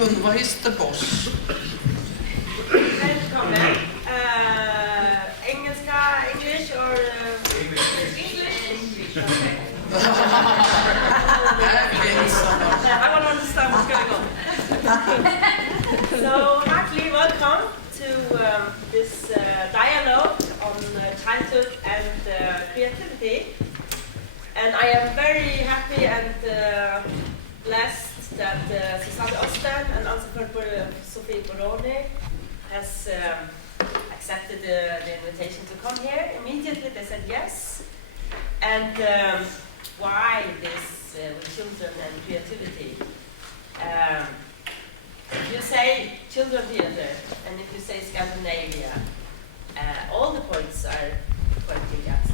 Gunva is the boss. Välkommen. Engelska, English or English? Okay. I want to understand what's going on. So, heartily welcome to this dialogue on childhood and creativity. And I am very happy and blessed that Suzanne Osten and Sophie Boroni has accepted the invitation to come here. Immediately they said yes. And why this with children and creativity? If you say children theater and if you say Scandinavia, all the points are pointing at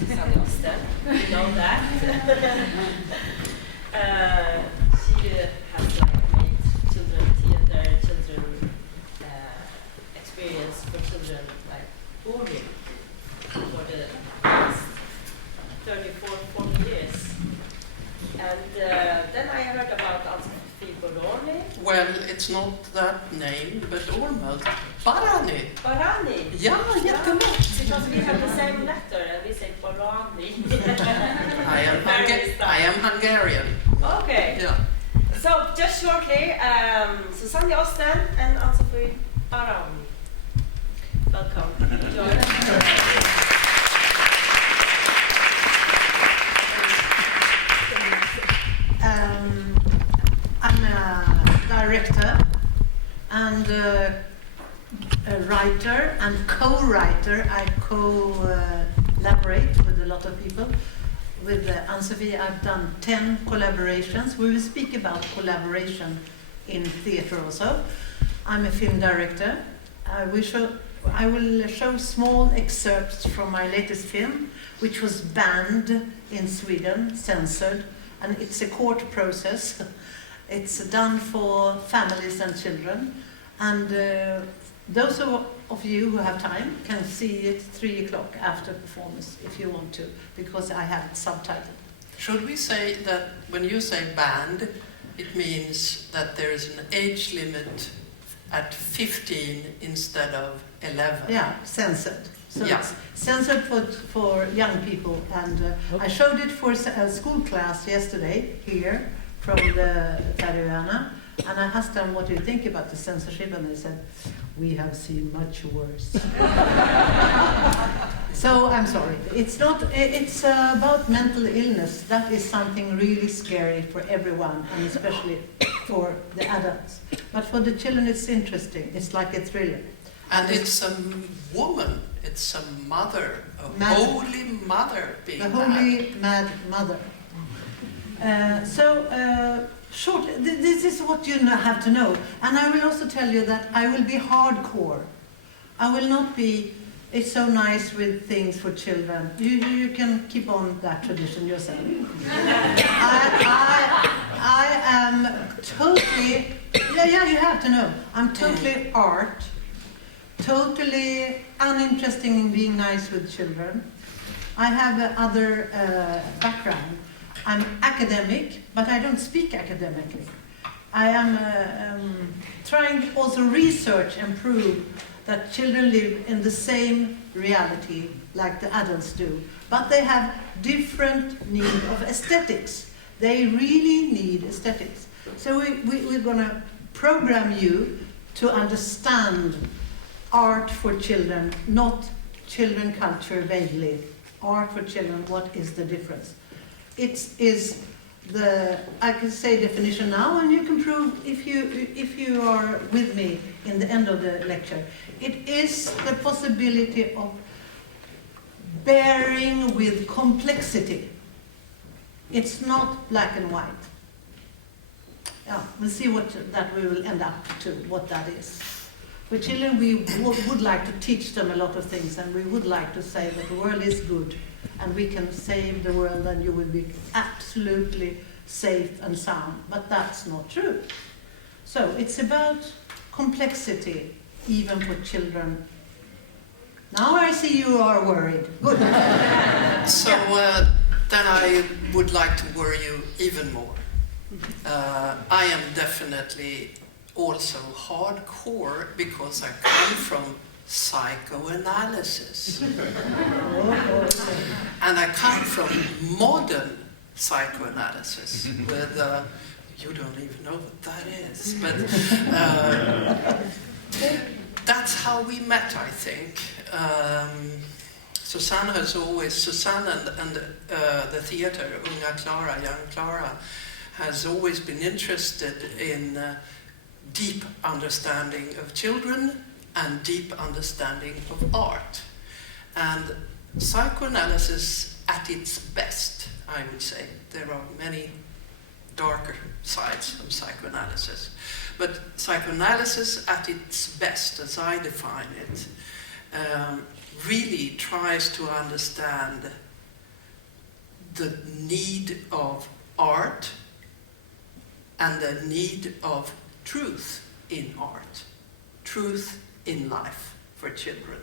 Suzanne Osten. You know that. She has made children theater, children experience for children booming for the past 40 years. And then I heard about Sophie Boroni. Well, it's not that name, but almost. Barani. Barani? Ja, jättelätt. Because we have the same letter and we say Barani. I am Hungarian. Okay. Yeah. So, just shortly, Suzanne Osten and Sophie Boroni. Welcome. Enjoy. I'm a director and a writer and co-writer. I collaborate with a lot of people. With Ann-Sophie, I've done 10 collaborations. We will speak about collaboration in theatre also. I'm a film director. I will show small excerpts from my latest film, which was banned in Sweden, censored, and it's a court process. It's done for families and children, and those of you who have time can see it 3 o'clock after performance if you want to, because I have it subtitled. Should we say that when you say banned, it means that there is an age limit at 15 instead of 11? Yeah, censored. So yeah. It's censored for young people, and I showed it for a school class yesterday here from the Fyrilestur, and I asked them, what do you think about the censorship, and they said, we have seen much worse. So I'm sorry, it's about mental illness. That is something really scary for everyone, and especially for the adults. But for the children it's interesting, it's like a thriller. And it's a woman, it's a mother, a holy mother being the holy mad mother. This is what you have to know. And I will also tell you that I will be hardcore. I will not be, it's so nice with things for children. You can keep on that tradition yourself. I am totally, you have to know. I'm totally art, totally uninteresting in being nice with children. I have other background. I'm academic, but I don't speak academically. I am trying to also research and prove that children live in the same reality like the adults do, but they have different need of aesthetics. They really need aesthetics. So we're going to program you to understand art for children, not children culture vaguely. Art for children, what is the difference? It is I can say definition now, and you can prove if you are with me in the end of the lecture. It is the possibility of bearing with complexity. It's not black and white. Yeah, we'll see that we will end up to, what that is. For children, we would like to teach them a lot of things, and we would like to say that the world is good, and we can save the world, and you will be absolutely safe and sound. But that's not true. So it's about complexity, even for children. Now I see you are worried. Good. So then I would like to worry you even more. I am definitely also hardcore because I come from psychoanalysis. And I come from modern psychoanalysis with, you don't even know what that is, but that's how we met, I think. Suzanne and the theater, Unga Klara, Young Klara, has always been interested in deep understanding of children and deep understanding of art. And psychoanalysis at its best, I would say. There are many darker sides of psychoanalysis. But psychoanalysis at its best, as I define it, really tries to understand the need of art and the need of truth in art, truth in life for children.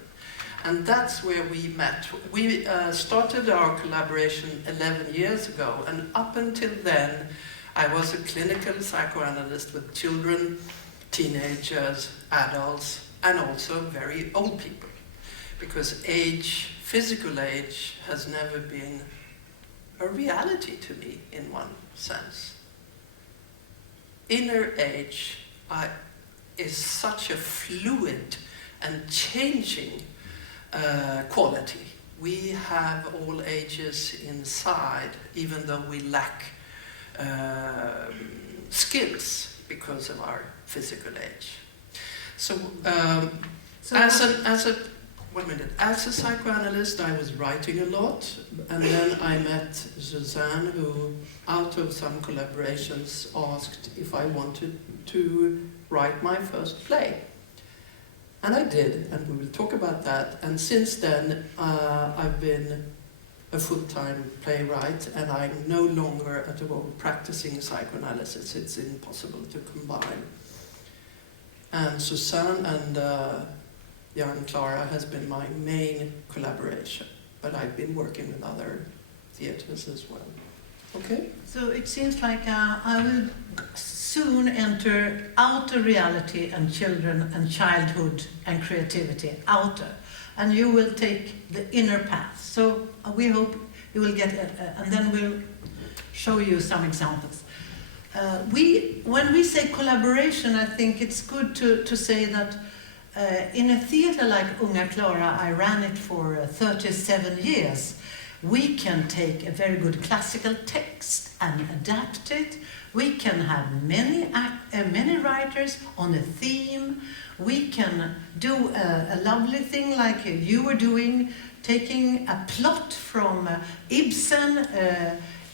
And that's where we met. We started our collaboration 11 years ago, and up until then, I was a clinical psychoanalyst with children, teenagers, adults, and also very old people. Because age, physical age, has never been a reality to me in one sense. Inner age is such a fluid and changing quality. We have all ages inside, even though we lack skills because of our physical age. So, as a psychoanalyst, I was writing a lot, and then I met Suzanne, who, out of some collaborations, asked if I wanted to write my first play. And I did, and we will talk about that. And since then, I've been a full-time playwright, and I'm no longer at all practicing psychoanalysis. It's impossible to combine. And Suzanne and Jan Klara has been my main collaboration, but I've been working with other theaters as well. Okay? So it seems like I will soon enter outer reality and children and childhood and creativity, outer. And you will take the inner path. So we hope you will get it, and then we'll show you some examples. When we say collaboration, I think it's good to say that in a theater like Unga Klara, I ran it for 37 years. We can take a very good classical text and adapt it. We can have many writers on a theme. We can do a lovely thing like you were doing, taking a plot from Ibsen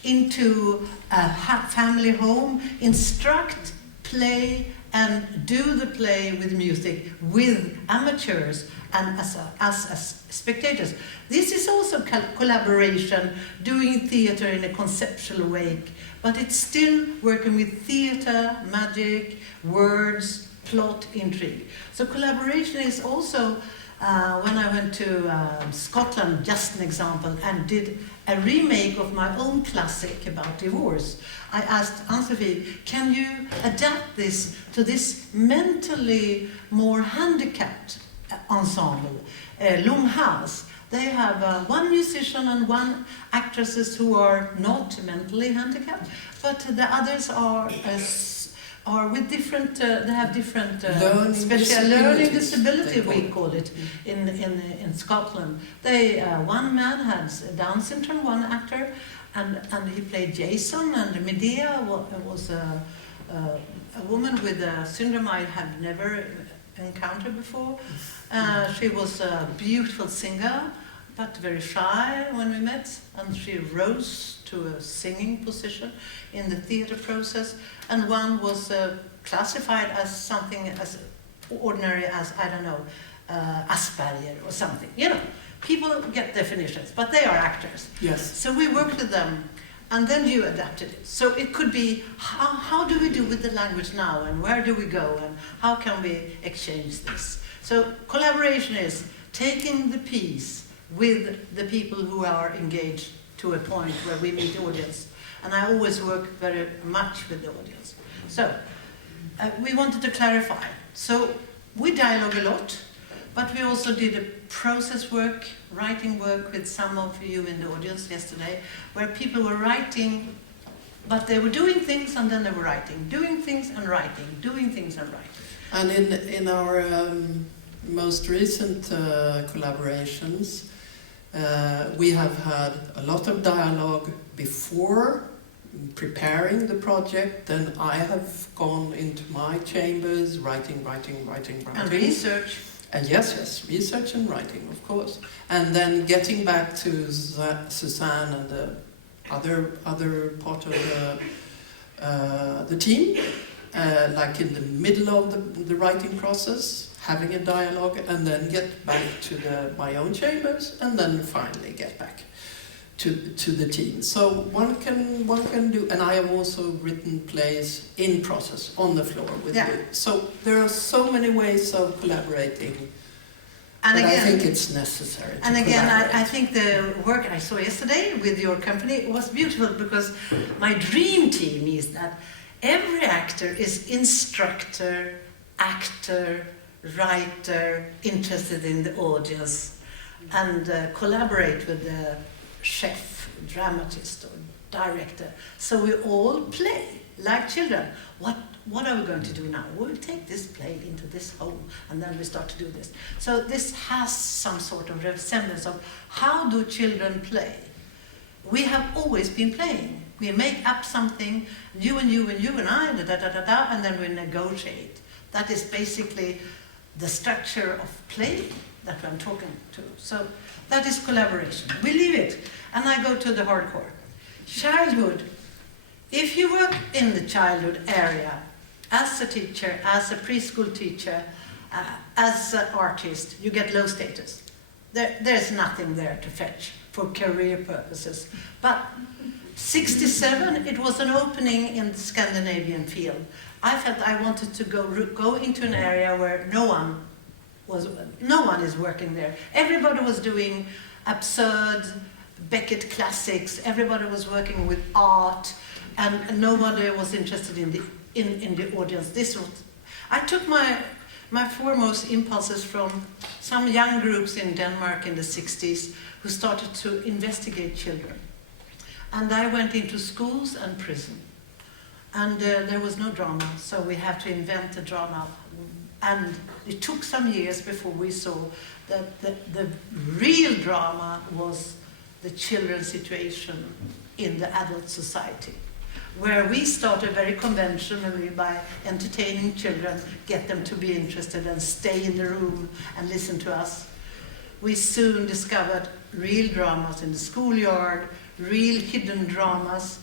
into a family home, instruct, play, and do the play with music with amateurs and as spectators. This is also collaboration, doing theater in a conceptual way, but it's still working with theater, magic, words, plot, intrigue. So collaboration is also, when I went to Scotland, just an example, and did a remake of my own classic about divorce, I asked Ann-Sophie, can you adapt this to this mentally more handicapped ensemble, Långhals? They have one musician and one actresses who are not mentally handicapped, but the others are with different. They have different special learning disability. We call it in Scotland. They one man has Down syndrome, one actor, and he played Jason, and Medea was a woman with a syndrome I have never encountered before. She was a beautiful singer, but very shy when we met, and she rose to a singing position in the theater process. And one was classified as something as ordinary as, I don't know, Asperger or something. You know, people get definitions, but they are actors. Yes. So we worked with them, and then you adapted it. So it could be, how do we do with the language now, and where do we go, and how can we exchange this? So collaboration is taking the piece with the people who are engaged to a point where we meet the audience. And I always work very much with the audience. So we wanted to clarify. So we dialogue a lot, but we also did a process work, writing work with some of you in the audience yesterday, where people were writing, but they were doing things and then they were writing, doing things and writing, doing things and writing. And in our most recent collaborations, we have had a lot of dialogue before preparing the project. Then I have gone into my chambers, writing. And research. And yes, research and writing, of course. And then getting back to Suzanne and the other part of the team, like in the middle of the writing process, having a dialogue, and then get back to my own chambers, and then finally get back to the team. So one can do, and I have also written plays in process on the floor with you. So there are so many ways of collaborating. And but again, I think it's necessary. And again, I think the work I saw yesterday with your company was beautiful, because my dream team is that every actor is instructor, actor, writer, interested in the audience, and collaborate with the chef, dramatist, or director. So we all play like children. What are we going to do now? We'll take this play into this home, and then we start to do this. So this has some sort of resemblance of how do children play. We have always been playing. We make up something, you and you and you and I, and then we negotiate. That is basically the structure of play that I'm talking to. So that is collaboration. We leave it, and I go to the hardcore. Childhood. If you work in the childhood area, as a teacher, as a preschool teacher, as an artist, you get low status. There's nothing there to fetch for career purposes. But 1967, it was an opening in the Scandinavian field. I felt I wanted to go into an area where no one is working there. Everybody was doing absurd Beckett classics. Everybody was working with art, and nobody was interested in the audience. I took my foremost impulses from some young groups in Denmark in the 60s who started to investigate children. And I went into schools and prison. And there was no drama, so we had to invent a drama. And it took some years before we saw that the real drama was the children's situation in the adult society, where we started very conventionally by entertaining children, get them to be interested and stay in the room and listen to us. We soon discovered real dramas in the schoolyard, real hidden dramas,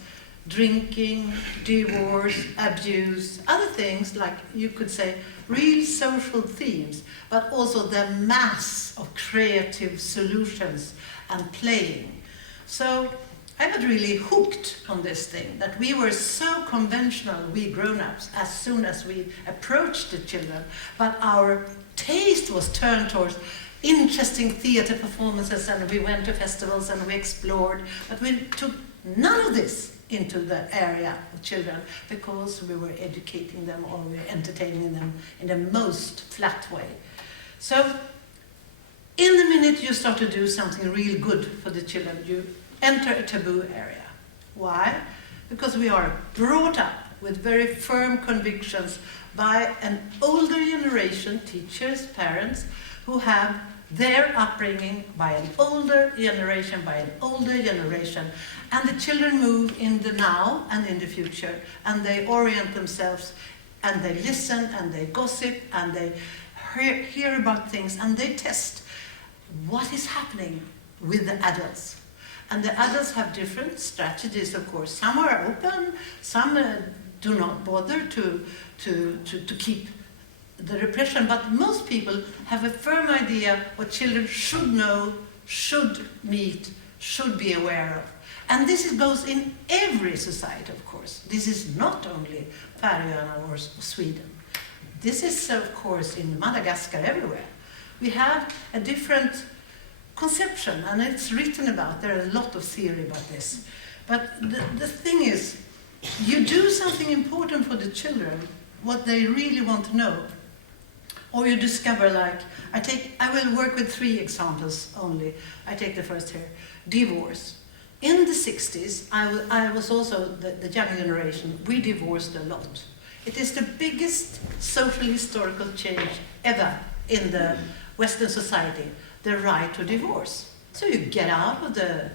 drinking, divorce, abuse, other things like, you could say, real social themes, but also the mass of creative solutions and playing. So I got really hooked on this thing, that we were so conventional, we grown-ups, as soon as we approached the children, but our taste was turned towards interesting theater performances, and we went to festivals and we explored, but we took none of this into the area of children, because we were educating them or we were entertaining them in the most flat way. So in the minute you start to do something real good for the children, you enter a taboo area. Why? Because we are brought up with very firm convictions by an older generation, teachers, parents, who have their upbringing by an older generation, and the children move in the now and in the future, and they orient themselves, and they listen, and they gossip, and they hear about things, and they test what is happening with the adults. And the adults have different strategies, of course. Some are open, some do not bother to keep the repression, but most people have a firm idea what children should know, should meet, should be aware of. And this goes in every society, of course. This is not only Färöarna or Sweden. This is, of course, in Madagascar, everywhere. We have a different conception, and it's written about. There are a lot of theory about this. But the thing is, you do something important for the children, what they really want to know. Or you discover, like, I will work with 3 examples only. I take the first here. Divorce. In the 60s, I was also the young generation. We divorced a lot. It is the biggest social historical change ever in the Western society, the right to divorce. So you get out of the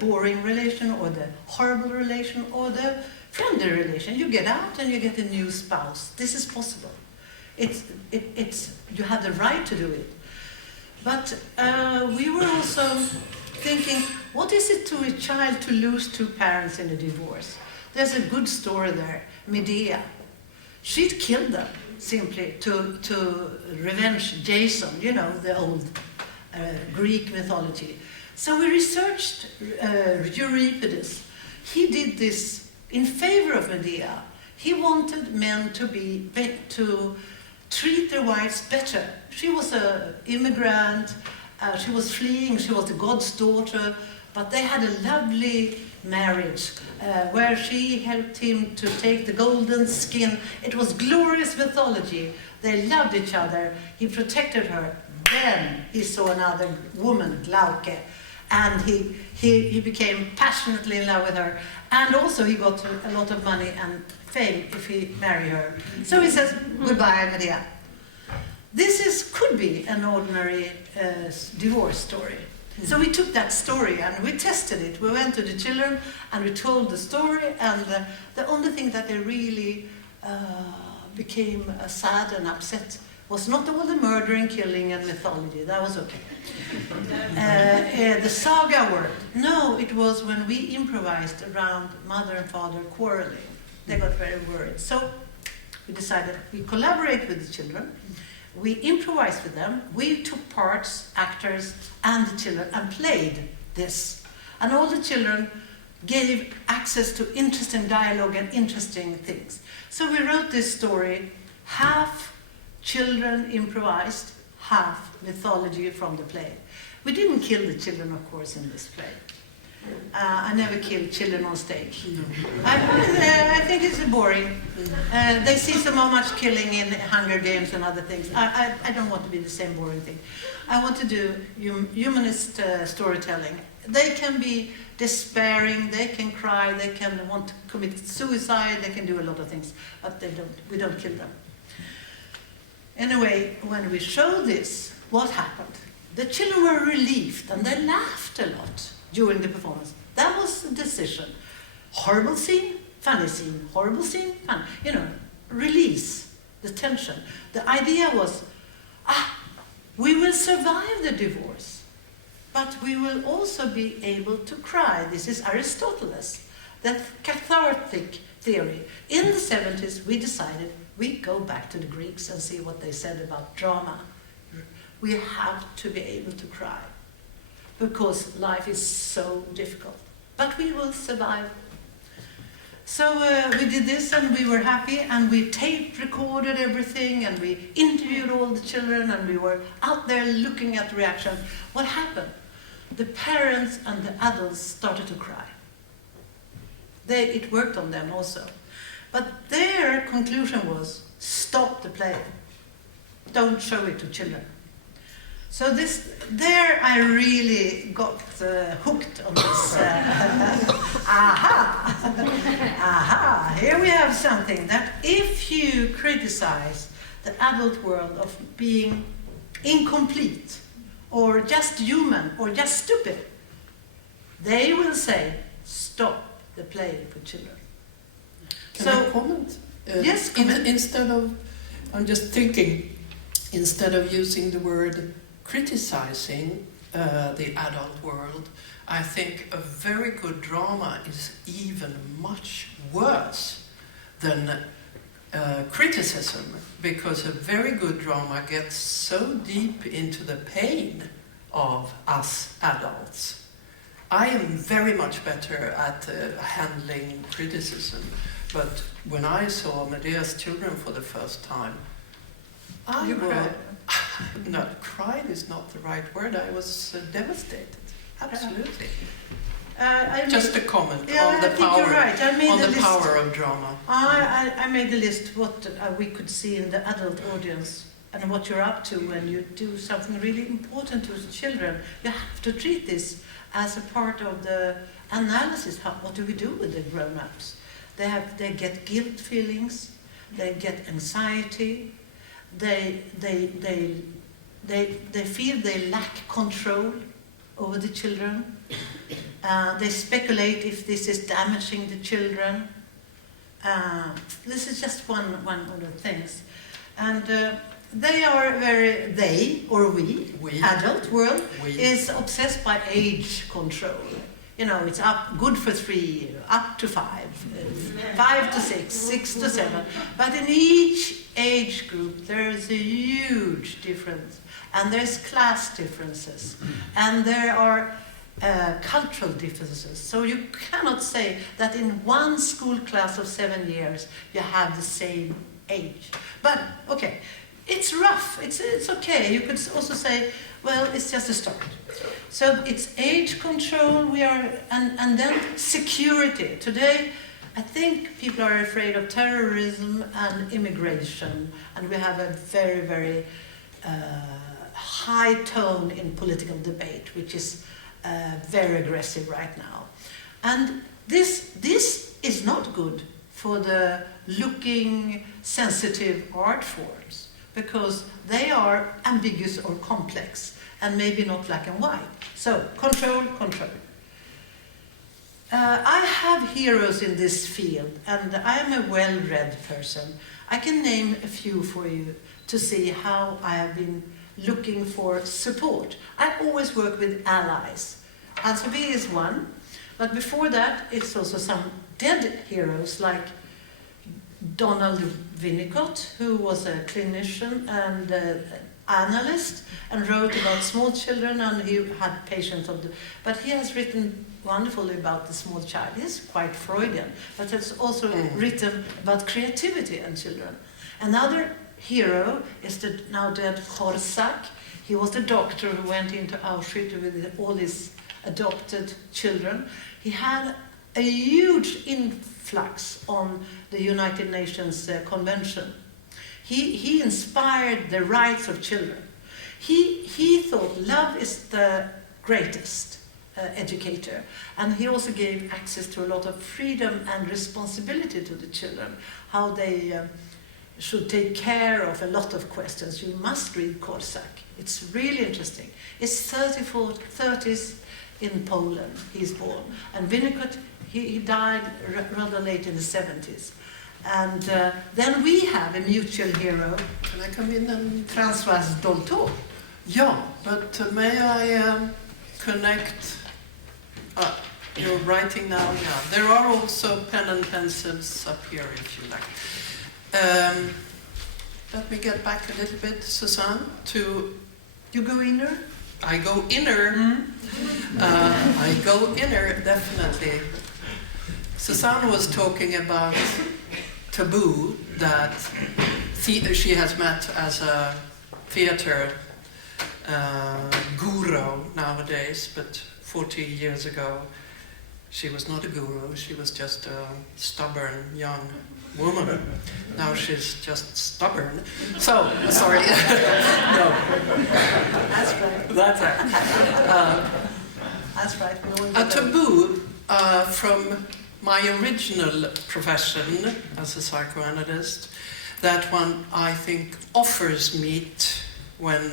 boring relation or the horrible relation or the friendly relation. You get out and you get a new spouse. This is possible. You have the right to do it. But we were also thinking, what is it to a child to lose 2 parents in a divorce? There's a good story there, Medea. She'd killed them simply to revenge Jason, you know, the old Greek mythology. So we researched Euripides. He did this in favor of Medea. He wanted men to treat their wives better. She was an immigrant, she was fleeing, she was the god's daughter, but they had a lovely marriage where she helped him to take the golden skin. It was glorious mythology. They loved each other. He protected her. Then he saw another woman, Glauke, and he became passionately in love with her. And also he got a lot of money and fame if he married her. So he says, goodbye, Medea. This could be an ordinary divorce story. So we took that story and we tested it. We went to the children and we told the story, and the only thing that they really became sad and upset was not all the murdering, killing and mythology. That was okay. The saga word. No, it was when we improvised around mother and father quarreling. They got very worried. So we decided we collaborate with the children. We improvised with them. We took parts, actors, and the children, and played this. And all the children gave access to interesting dialogue and interesting things. So we wrote this story, half children improvised, half mythology from the play. We didn't kill the children, of course, in this play. I never kill children on stage. I think it's boring. They see so much killing in Hunger Games and other things. I don't want to be the same boring thing. I want to do humanist storytelling. They can be despairing, they can cry, they can want to commit suicide, they can do a lot of things, but we don't kill them. Anyway, when we showed this, what happened? The children were relieved and they laughed a lot during the performance. That was the decision. Horrible scene, funny scene, horrible scene, fun. You know, release the tension. The idea was, we will survive the divorce, but we will also be able to cry. This is Aristoteles, the cathartic theory. In the 70s, we decided we go back to the Greeks and see what they said about drama. We have to be able to cry, because life is so difficult. But we will survive. So we did this and we were happy, and we tape recorded everything, and we interviewed all the children, and we were out there looking at the reaction. What happened? The parents and the adults started to cry. It worked on them also. But their conclusion was, stop the play. Don't show it to children. So there I really got hooked on this. Aha! Here we have something that if you criticize the adult world of being incomplete, or just human, or just stupid, they will say, stop the play for children. Can I comment? Yes, comment. Instead of, I'm just thinking, instead of using the word criticizing the adult world, I think a very good drama is even much worse than criticism, because a very good drama gets so deep into the pain of us adults. I am very much better at handling criticism, but when I saw Medea's children for the first time, I cried. No, cried is not the right word. I was devastated. Absolutely. Just a comment Yeah, on the I think you're right. I made on the the list. power of drama. I made a list what we could see in the adult audience and what you're up to when you do something really important to children. You have to treat this as a part of the analysis. What do we do with the grown-ups? They get guilt feelings, they get anxiety, they feel they lack control over the children. They speculate if this is damaging the children. This is just one of the things. And we, adult world, is obsessed by age control. You know, it's good for 3, up to 5, 5 to 6, 6 to 7. But in each age group, there's a huge difference. And there's class differences. And there are cultural differences. So you cannot say that in one school class of 7 years, you have the same age. But, okay, it's rough. It's okay. You could also say, well, it's just a start. So it's age control, and then security. Today, I think people are afraid of terrorism and immigration, and we have a very, very high tone in political debate, which is very aggressive right now. And this is not good for the looking, sensitive art forms, because they are ambiguous or complex, and maybe not black and white. So, control. I have heroes in this field, and I'm a well-read person. I can name a few for you to see how I have been looking for support. I always work with allies. Ann-Sophie is one, but before that, it's also some dead heroes like Donald Winnicott, who was a clinician and analyst and wrote about small children, and he had patients but he has written wonderfully about the small child. He's quite Freudian, but has also written about creativity and children. Another hero is the now dead Horsak. He was the doctor who went into Auschwitz with all his adopted children. He had a huge influx on the United Nations Convention. He inspired the rights of children. He thought love is the greatest educator, and he also gave access to a lot of freedom and responsibility to the children, how they should take care of a lot of questions. You must read Korsak. It's really interesting. It's 30s in Poland, he's born. And Winnicott, he died rather late in the 70s. And then we have a mutual hero. Can I come in and... Françoise Dolto. Yeah, but may I connect... you're writing now? Yeah. There are also pen and pencils up here if you like. Let me get back a little bit, Suzanne, to... You go inner? I go inner. I go inner, definitely. Suzanne was talking about taboo that she has met as a theater guru nowadays, but 40 years ago she was not a guru, she was just a stubborn young woman. Now she's just stubborn. So, sorry. No. That's right. That's right. That's right. A taboo from my original profession as a psychoanalyst, that one I think offers meat when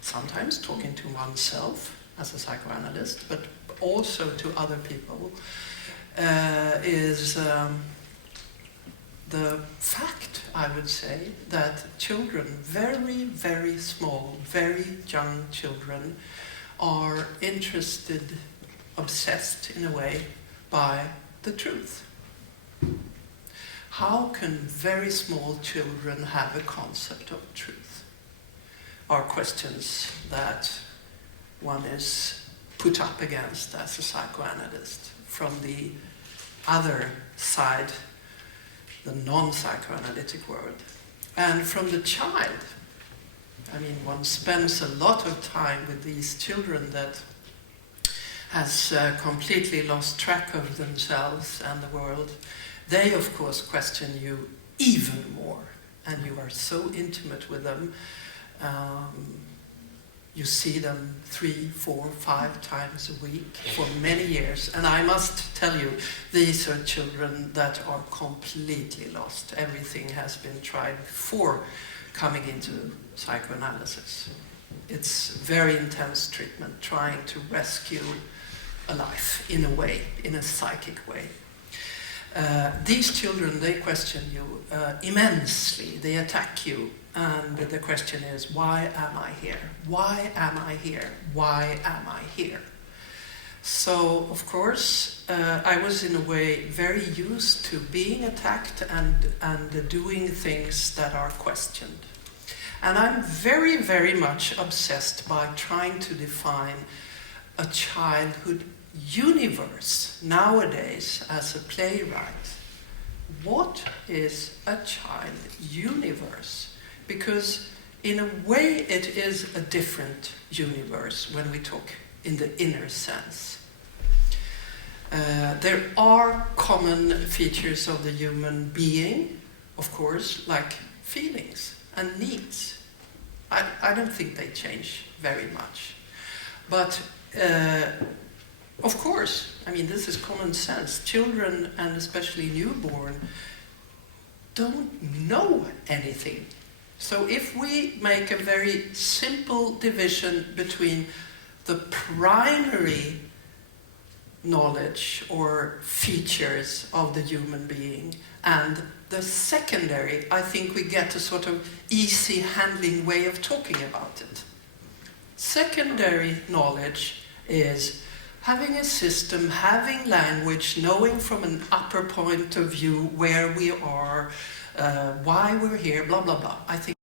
sometimes talking to oneself as a psychoanalyst, but also to other people, is the fact, I would say, that children, very, very small, very young children, are interested, obsessed in a way, by the truth. How can very small children have a concept of truth? Are questions that one is put up against as a psychoanalyst from the other side, the non-psychoanalytic world. And from the child, I mean, one spends a lot of time with these children that has completely lost track of themselves and the world, they of course question you even more, and you are so intimate with them. You see them 3, 4, 5 times a week for many years, and I must tell you, these are children that are completely lost. Everything has been tried before coming into psychoanalysis. It's very intense treatment, trying to rescue a life in a way, in a psychic way. These children, they question you immensely. They attack you, and the question is, why am I here? Why am I here? Why am I here? So, of course, I was in a way very used to being attacked and doing things that are questioned. And I'm very, very much obsessed by trying to define a childhood universe nowadays as a playwright. What is a child universe? Because in a way it is a different universe when we talk in the inner sense. There are common features of the human being, of course, like feelings and needs. I don't think they change very much. But of course, I mean, this is common sense. Children, and especially newborn, don't know anything. So if we make a very simple division between the primary knowledge or features of the human being and the secondary, I think we get a sort of easy handling way of talking about it. Secondary knowledge is having a system, having language, knowing from an upper point of view where we are, why we're here, blah, blah, blah. I think